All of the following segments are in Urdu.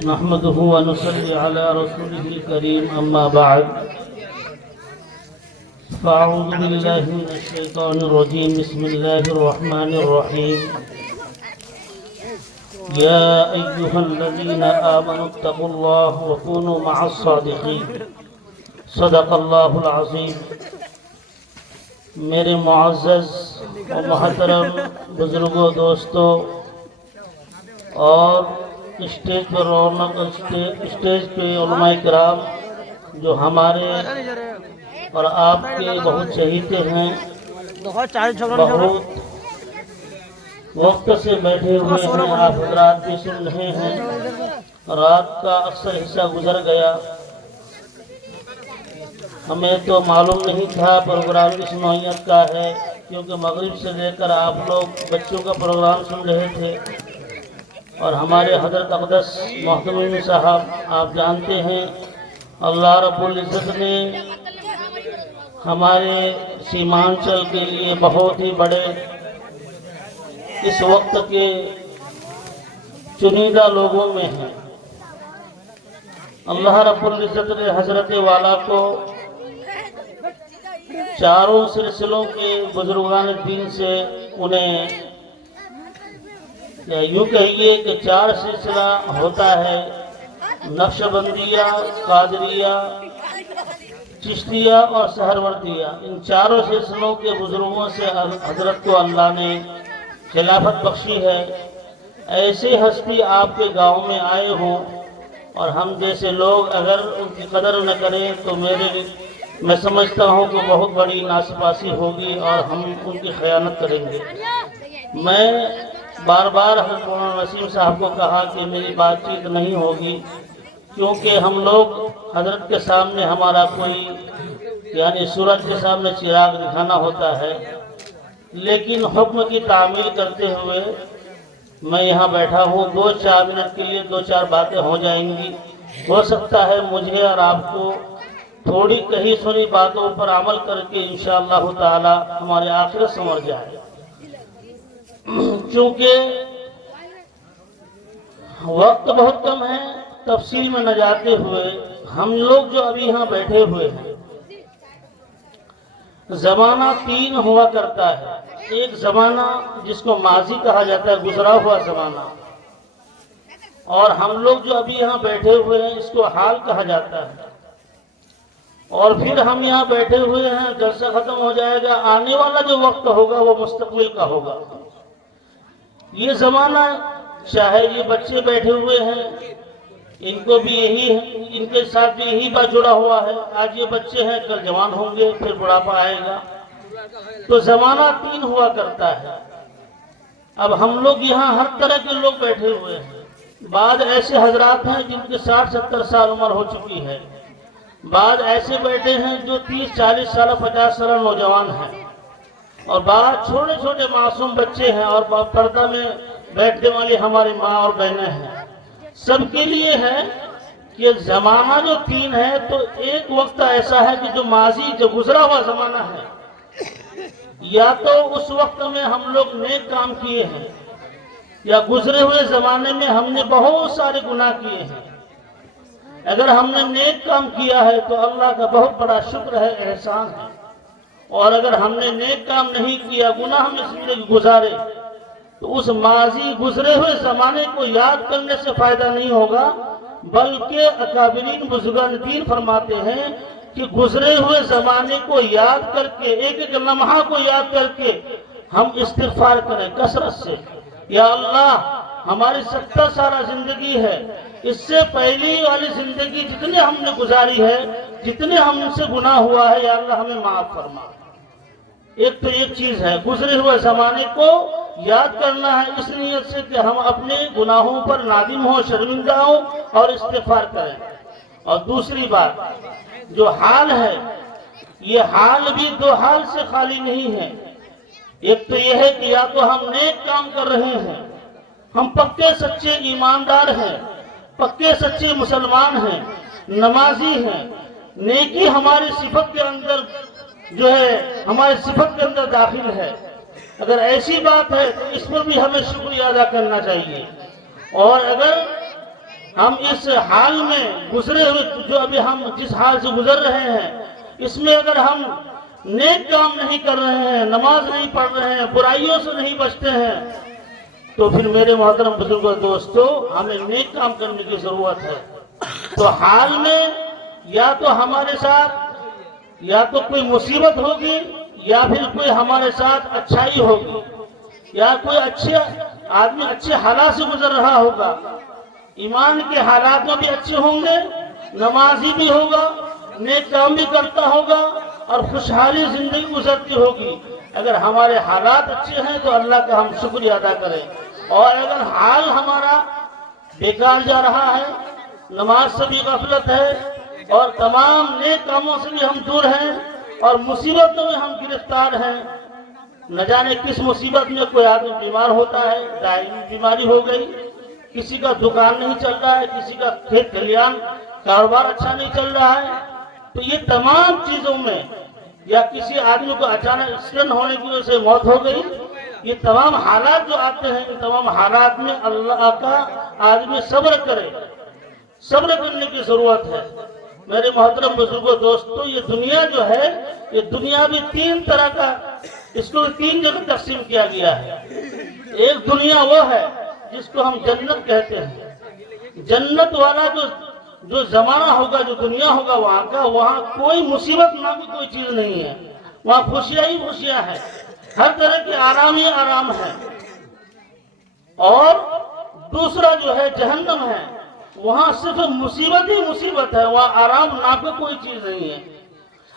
نحمده ونصلي على رسوله الكريم أما بعد فأعوذ بالله من الشيطان الرجيم بسم الله الرحمن الرحيم يا أيها الذين آمنوا اتقوا الله وكونوا مع الصادقين صدق الله العظيم میرے معزز و محترم بزرگوں دوستوں اور اسٹیج پر رونق اسٹیج پہ علماء کرام جو ہمارے اور آپ کے بہت چہیتے ہیں، بہت وقت سے بیٹھے ہوئے ہیں، آپ حضرات بھی سن رہے ہیں۔ رات کا اکثر حصہ گزر گیا، ہمیں تو معلوم نہیں تھا پروگرام کس نوعیت کا ہے، کیونکہ مغرب سے لے کر آپ لوگ بچوں کا پروگرام سن رہے تھے، اور ہمارے حضرت اقدس محترم صاحب آپ جانتے ہیں اللہ رب العزت نے ہمارے سیمانچل کے لیے بہت ہی بڑے اس وقت کے چنیدہ لوگوں میں ہیں۔ اللہ رب العزت نے حضرت والا کو چاروں سلسلوں کے بزرگان دین سے انہیں یوں کہیے کہ چار سلسلہ ہوتا ہے، نقشبندیہ، قادریہ، چشتیہ اور سہروردیہ۔ ان چاروں سلسلوں کے بزرگوں سے حضرت کو اللہ نے خلافت بخشی ہے۔ ایسے ہستی آپ کے گاؤں میں آئے ہوں اور ہم جیسے لوگ اگر ان کی قدر نہ کریں تو میں سمجھتا ہوں کہ بہت بڑی ناسپاسی ہوگی اور ہم ان کی خیانت کریں گے۔ میں بار بار حضرت مولانا نسیم صاحب کو کہا کہ میری بات چیت نہیں ہوگی، کیونکہ ہم لوگ حضرت کے سامنے ہمارا کوئی یعنی سورج کے سامنے چراغ دکھانا ہوتا ہے، لیکن حکم کی تعمیل کرتے ہوئے میں یہاں بیٹھا ہوں۔ 2-4 منٹ کے لیے 2-4 باتیں ہو جائیں گی، ہو سکتا ہے مجھے اور آپ کو تھوڑی کہی سنی باتوں پر عمل کر کے انشاءاللہ تعالی ہماری آخرت سنور جائے۔ چونکہ وقت بہت کم ہے، تفصیل میں نہ جاتے ہوئے ہم لوگ جو ابھی یہاں بیٹھے ہوئے ہیں، زمانہ 3 ہوا کرتا ہے۔ ایک زمانہ جس کو ماضی کہا جاتا ہے، گزرا ہوا زمانہ، اور ہم لوگ جو ابھی یہاں بیٹھے ہوئے ہیں اس کو حال کہا جاتا ہے، اور پھر ہم یہاں بیٹھے ہوئے ہیں، جلسہ ختم ہو جائے گا، آنے والا جو وقت ہوگا وہ مستقبل کا ہوگا۔ یہ زمانہ چاہے یہ بچے بیٹھے ہوئے ہیں، ان کو بھی ان کے ساتھ بھی یہی بات جڑا ہوا ہے، آج یہ بچے ہیں کل جوان ہوں گے، پھر بڑھاپا آئے گا، تو زمانہ 3 ہوا کرتا ہے۔ اب ہم لوگ یہاں ہر طرح کے لوگ بیٹھے ہوئے ہیں، بعض ایسے حضرات ہیں جن کے 60-70 سال عمر ہو چکی ہے، بعض ایسے بیٹھے ہیں جو 30-40 سال 50 سال نوجوان ہیں، اور بعض چھوٹے چھوٹے معصوم بچے ہیں، اور پردہ میں بیٹھنے والی ہماری ماں اور بہنیں ہیں۔ سب کے لیے ہے کہ زمانہ جو 3 ہے، تو ایک وقت ایسا ہے کہ جو ماضی جو گزرا ہوا زمانہ ہے، یا تو اس وقت میں ہم لوگ نیک کام کیے ہیں، یا گزرے ہوئے زمانے میں ہم نے بہت سارے گناہ کیے ہیں۔ اگر ہم نے نیک کام کیا ہے تو اللہ کا بہت بڑا شکر ہے، احسان ہے، اور اگر ہم نے نیک کام نہیں کیا، گناہ میں زندگی گزارے، تو اس ماضی گزرے ہوئے زمانے کو یاد کرنے سے فائدہ نہیں ہوگا، بلکہ اکابرین بزرگان دین فرماتے ہیں کہ گزرے ہوئے زمانے کو یاد کر کے، ایک ایک لمحہ کو یاد کر کے ہم استغفار کریں کثرت سے۔ یا اللہ، ہماری 70 سالہ زندگی ہے، اس سے پہلی والی زندگی جتنے ہم نے گزاری ہے، جتنے ہم سے گناہ ہوا ہے، یا اللہ ہمیں معاف فرما۔ ایک تو ایک چیز ہے، گزرے ہوئے زمانے کو یاد کرنا ہے اس نیت سے کہ ہم اپنے گناہوں پر نادم ہوں، شرمندہ ہوں اور استغفار کریں۔ اور دوسری بات جو حال ہے، یہ حال بھی 2 حال سے خالی نہیں ہے۔ ایک تو یہ ہے کہ یا تو ہم نیک کام کر رہے ہیں، ہم پکے سچے ایماندار ہیں، پکے سچے مسلمان ہیں، نمازی ہیں، نیکی ہماری صفت کے اندر جو ہے ہمارے صفت کے اندر داخل ہے، اگر ایسی بات ہے تو اس پر بھی ہمیں شکریہ ادا کرنا چاہیے. اور اگر ہم اس حال میں گزرے ہوئے جو ابھی ہم جس حال سے گزر رہے ہیں اس میں اگر ہم نیک کام نہیں کر رہے ہیں، نماز نہیں پڑھ رہے ہیں، برائیوں سے نہیں بچتے ہیں، تو پھر میرے محترم بزرگوں دوستو ہمیں نیک کام کرنے کی ضرورت ہے. تو حال میں یا تو ہمارے ساتھ یا تو کوئی مصیبت ہوگی یا پھر کوئی ہمارے ساتھ اچھائی ہوگی، یا کوئی اچھے آدمی اچھے حالات سے گزر رہا ہوگا، ایمان کے حالات میں بھی اچھے ہوں گے، نمازی بھی ہوگا، نیک کام بھی کرتا ہوگا اور خوشحالی زندگی گزرتی ہوگی. اگر ہمارے حالات اچھے ہیں تو اللہ کا ہم شکریہ ادا کریں، اور اگر حال ہمارا بیکار جا رہا ہے، نماز سے بھی غفلت ہے اور تمام نیک کاموں سے بھی ہم دور ہیں اور مصیبتوں میں ہم گرفتار ہیں، نہ جانے کس مصیبت میں کوئی آدمی بیمار ہوتا ہے، دائمی بیماری ہو گئی، کسی کا دکان نہیں چل رہا ہے، کسی کا کھیت کھلیان کاروبار اچھا نہیں چل رہا ہے، تو یہ تمام چیزوں میں یا کسی آدمی کو اچانک ایکسیڈنٹ ہونے کی وجہ سے موت ہو گئی، یہ تمام حالات جو آتے ہیں ان تمام حالات میں اللہ کا آدمی صبر کرے، صبر کرنے کی ضرورت ہے. میرے محترم بزرگوں دوستو، یہ دنیا جو ہے یہ دنیا بھی تین طرح کا، اس کو تین جگہ تقسیم کیا گیا ہے. ایک دنیا وہ ہے جس کو ہم جنت کہتے ہیں. جنت والا جو زمانہ ہوگا، جو دنیا ہوگا وہاں کا، وہاں کوئی مصیبت نام کی کوئی چیز نہیں ہے، وہاں خوشیاں ہی خوشیاں ہیں، ہر طرح کے آرام ہی آرام ہے. اور دوسرا جو ہے جہنم ہے، وہاں صرف مصیبت ہی مصیبت ہے، وہاں آرام نام کی کوئی چیز نہیں ہے.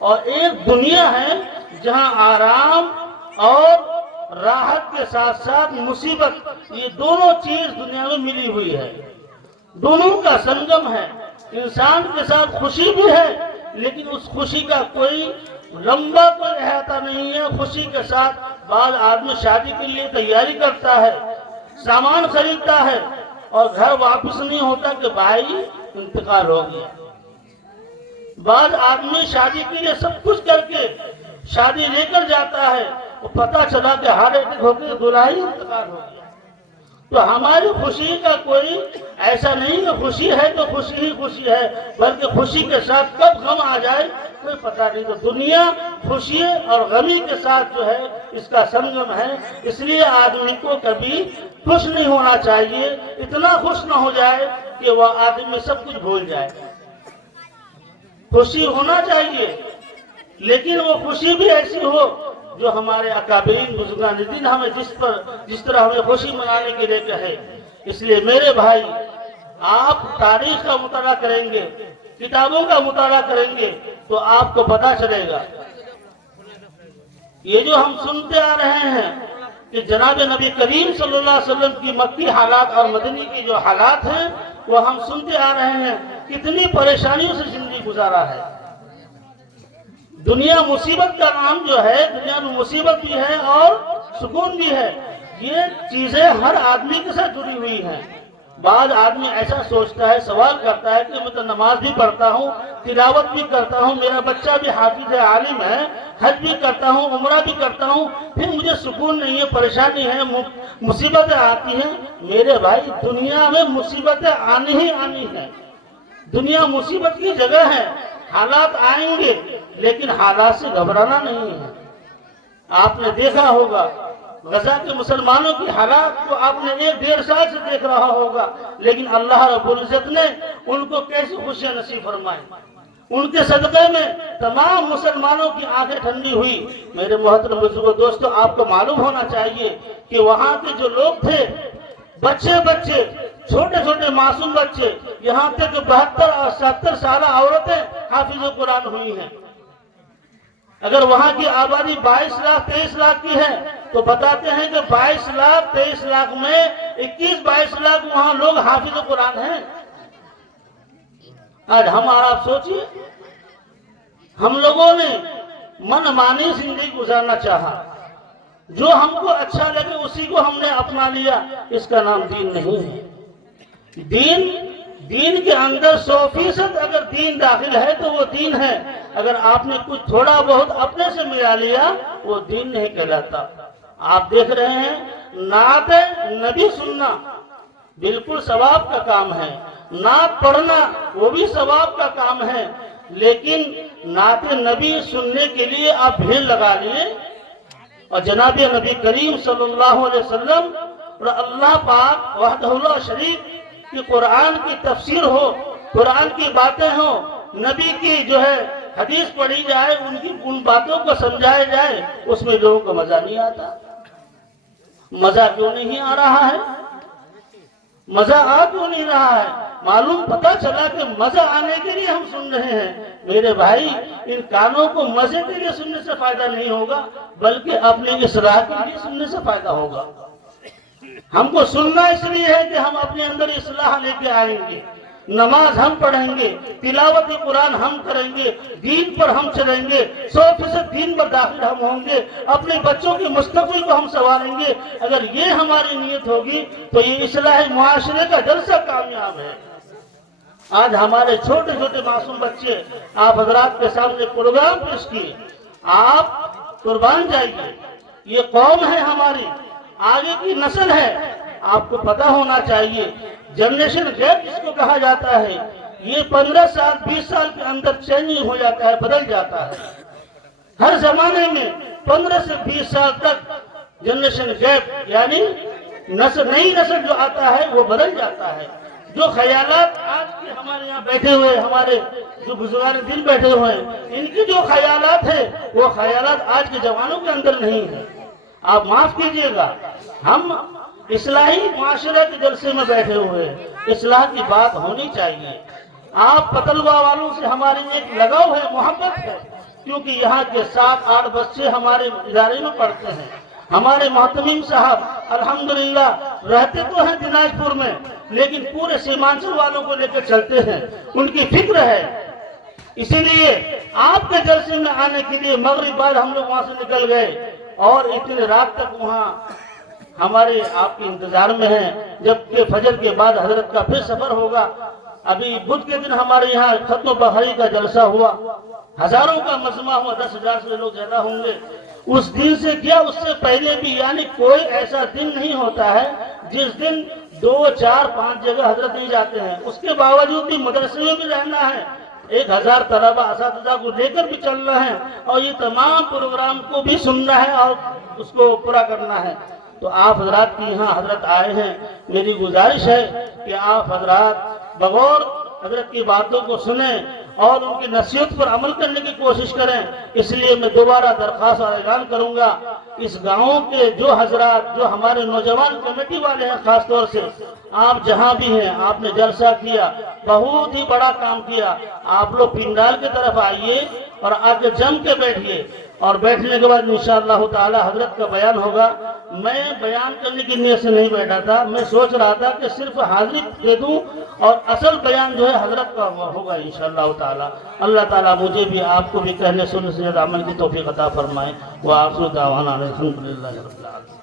اور ایک دنیا ہے جہاں آرام اور راحت کے ساتھ ساتھ مصیبت، یہ دونوں چیز دنیا میں ملی ہوئی ہے، دونوں کا سنگم ہے. انسان کے ساتھ خوشی بھی ہے لیکن اس خوشی کا کوئی لمبا کوئی احاطہ نہیں ہے. خوشی کے ساتھ بعض آدمی شادی کے لیے تیاری کرتا ہے، سامان خریدتا ہے اور گھر واپس نہیں ہوتا کہ بھائی انتقال ہو گیا. بعض آدمی شادی کے لیے سب کچھ کر کے شادی لے کر جاتا ہے، وہ پتہ چلا کہ ہارٹ اٹیک ہو کے دلہا ہی انتقال ہو گیا. تو ہماری خوشی کا کوئی ایسا نہیں کہ خوشی ہے تو خوشی ہی خوشی ہے، بلکہ خوشی کے ساتھ کب غم آ جائے کوئی پتہ نہیں. تو دنیا خوشی اور غمی کے ساتھ جو ہے اس کا سنگم ہے. اس لیے آدمی کو کبھی خوش نہیں ہونا چاہیے، اتنا خوش نہ ہو جائے کہ وہ آدمی سب کچھ بھول جائے. خوشی ہونا چاہیے لیکن وہ خوشی بھی ایسی ہو جو ہمارے اکابرین بزرگان دین ہمیں جس طرح ہمیں خوشی منانے کے لیے کہے. اس لیے میرے بھائی، آپ تاریخ کا مطالعہ کریں گے، کتابوں کا مطالعہ کریں گے تو آپ کو پتہ چلے گا. یہ جو ہم سنتے آ رہے ہیں کہ جناب نبی کریم صلی اللہ علیہ وسلم کی مکی حالات اور مدنی کی جو حالات ہیں وہ ہم سنتے آ رہے ہیں، کتنی پریشانیوں سے زندگی گزارا ہے. دنیا مصیبت کا نام جو ہے، دنیا میں مصیبت بھی ہے اور سکون بھی ہے. یہ چیزیں ہر آدمی کے ساتھ جڑی ہوئی ہیں. بعض آدمی ایسا سوچتا ہے، سوال کرتا ہے کہ میں تو نماز بھی پڑھتا ہوں، تلاوت بھی کرتا ہوں، میرا بچہ بھی حافظ عالم ہے، حج بھی کرتا ہوں، عمرہ بھی کرتا ہوں، پھر مجھے سکون نہیں ہے، پریشانی ہے، مصیبتیں آتی ہیں. میرے بھائی، دنیا میں مصیبتیں آنی ہی آنی ہیں. دنیا مصیبت کی جگہ ہے، حالات آئیں گے لیکن حالات سے گھبرانا نہیں ہے. آپ نے دیکھا ہوگا غزہ کے مسلمانوں کی حالات کو آپ نے 1-1.5 سال سے دیکھ رہا ہوگا، لیکن اللہ رب العزت نے ان کو کیسی خوشیاں نصیب فرمائی. ان کے صدقے میں تمام مسلمانوں کی آنکھیں ٹھنڈی ہوئی. میرے محترم بزرگوں دوستو، آپ کو معلوم ہونا چاہیے کہ وہاں کے جو لوگ تھے، بچے چھوٹے چھوٹے معصوم بچے، یہاں تک 72 اور 70 سالہ عورتیں حافظ قرآن ہوئی ہیں. اگر وہاں کی آبادی 22 لاکھ 23 لاکھ کی ہے تو بتاتے ہیں کہ 22 لاکھ 23 لاکھ میں 21-22 لاکھ وہاں لوگ حافظ قرآن ہیں. آج ہم اور آپ سوچئے، ہم لوگوں نے من مانی زندگی گزارنا چاہا، جو ہم کو اچھا لگے اسی کو ہم نے اپنا لیا. اس کا نام دین نہیں ہے. دین کے اندر 100% اگر دین داخل ہے تو وہ دین ہے. اگر آپ نے کچھ تھوڑا بہت اپنے سے ملا لیا وہ دین نہیں کہلاتا. آپ دیکھ رہے ہیں نعت نبی سننا بالکل ثواب کا کام ہے، نعت پڑھنا وہ بھی ثواب کا کام ہے، لیکن نعت نبی سننے کے لیے آپ بھیڑ لگا لیے اور جناب نبی کریم صلی اللہ علیہ وسلم اور اللہ پاک وحدہ لا شریک کی قرآن کی تفسیر ہو، قرآن کی باتیں ہوں، نبی کی جو ہے حدیث پڑھی جائے، ان باتوں کو سمجھایا جائے، اس میں لوگوں کو مزہ نہیں آتا۔ مزہ کیوں نہیں آ رہا ہے؟ مزہ آ کیوں نہیں رہا ہے؟ معلوم پتا چلا کہ مزہ آنے کے لیے ہم سن رہے ہیں۔ میرے بھائی، ان کانوں کو مزے کے لیے سننے سے فائدہ نہیں ہوگا، بلکہ اپنے اصلاح کے لیے سننے سے فائدہ ہوگا۔ ہم کو سننا اس لیے ہے کہ ہم اپنے اندر اصلاح لے کے آئیں گے، نماز ہم پڑھیں گے، تلاوت قرآن ہم کریں گے، دین پر ہم چلیں گے، 100% دین پر داخل ہم ہوں گے، اپنے بچوں کے مستقبل کو ہم سنواریں گے۔ اگر یہ ہماری نیت ہوگی تو یہ اصلاح معاشرے کا جلسہ کامیاب ہے۔ آج ہمارے چھوٹے چھوٹے معصوم بچے آپ حضرات کے سامنے پروگرام پیش کیے، آپ قربان جائیے، یہ قوم ہے ہماری، آگے کی نسل ہے۔ آپ کو پتہ ہونا چاہیے جنریشن گیپ جس کو کہا جاتا ہے، یہ 15 سال 20 سال کے اندر چینج ہو جاتا ہے، بدل جاتا ہے۔ ہر زمانے میں 15 سے 20 سال تک جنریشن گیپ یعنی نئی نسل جو آتا ہے وہ بدل جاتا ہے۔ جو خیالات آج کے ہمارے یہاں بیٹھے ہوئے ہمارے جو بزرگان دین بیٹھے ہوئے ہیں، ان کی جو خیالات ہیں وہ خیالات آج کے جوانوں کے اندر نہیں ہیں۔ آپ معاف کیجئے گا، ہم اصلاحی معاشرے کے جلسے میں بیٹھے ہوئے ہیں، اصلاح کی بات ہونی چاہیے۔ آپ پتلوا والوں سے ہماری ایک لگاؤ ہے، محبت ہے، کیونکہ یہاں کے 7-8 بچے ہمارے ادارے میں پڑھتے ہیں۔ ہمارے محتمیم صاحب الحمدللہ رہتے تو ہیں دناج پور میں، لیکن پورے سیمانچل والوں کو لے کر چلتے ہیں، ان کی فکر ہے۔ اسی لیے آپ کے جلسے میں آنے کے لیے مغرب بعد ہم لوگ وہاں سے نکل گئے اور اتنی رات تک وہاں ہمارے آپ کے انتظار میں ہیں، جبکہ فجر کے بعد حضرت کا پھر سفر ہوگا۔ ابھی بدھ کے دن ہمارے یہاں ختم بخاری کا جلسہ ہوا، ہزاروں کا مجمع ہوا، 10,000 سے لوگ زیادہ ہوں گے۔ اس دن سے کیا اس سے پہلے بھی، یعنی کوئی ایسا دن نہیں ہوتا ہے جس دن 2, 4, 5 جگہ حضرت نہیں جاتے ہیں۔ اس کے باوجود بھی مدرسے میں بھی رہنا ہے، 1000 طلبہ اساتذہ کو لے کر بھی چلنا ہے، اور یہ تمام پروگرام کو بھی سننا ہے اور اس کو پورا کرنا ہے۔ تو آپ حضرات کی یہاں حضرت آئے ہیں، میری گزارش ہے کہ آپ حضرات بغور حضرت کی باتوں کو سنیں اور ان کی نصیحت پر عمل کرنے کی کوشش کریں۔ اس لیے میں دوبارہ درخواست اور اعلان کروں گا، اس گاؤں کے جو حضرات جو ہمارے نوجوان کمیٹی والے ہیں، خاص طور سے آپ جہاں بھی ہیں، آپ نے جلسہ کیا، بہت ہی بڑا کام کیا۔ آپ لوگ پنڈال کی طرف آئیے اور آ کے جم کے بیٹھیے، اور بیٹھنے کے بعد انشاءاللہ تعالی حضرت کا بیان ہوگا۔ میں بیان کرنے کی نیت سے نہیں بیٹھا تھا، میں سوچ رہا تھا کہ صرف حاضری دے دوں اور اصل بیان جو ہے حضرت کا ہوگا انشاءاللہ تعالی۔ اللہ تعالیٰ مجھے بھی آپ کو بھی کہنے سننے سے زیادہ عمل کی توفیق عطا فرمائے۔ وآخر دعوانا الحمدللہ رب العالمین۔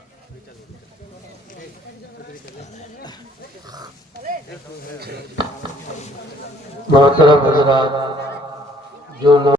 محترم حضرات، جو لوگ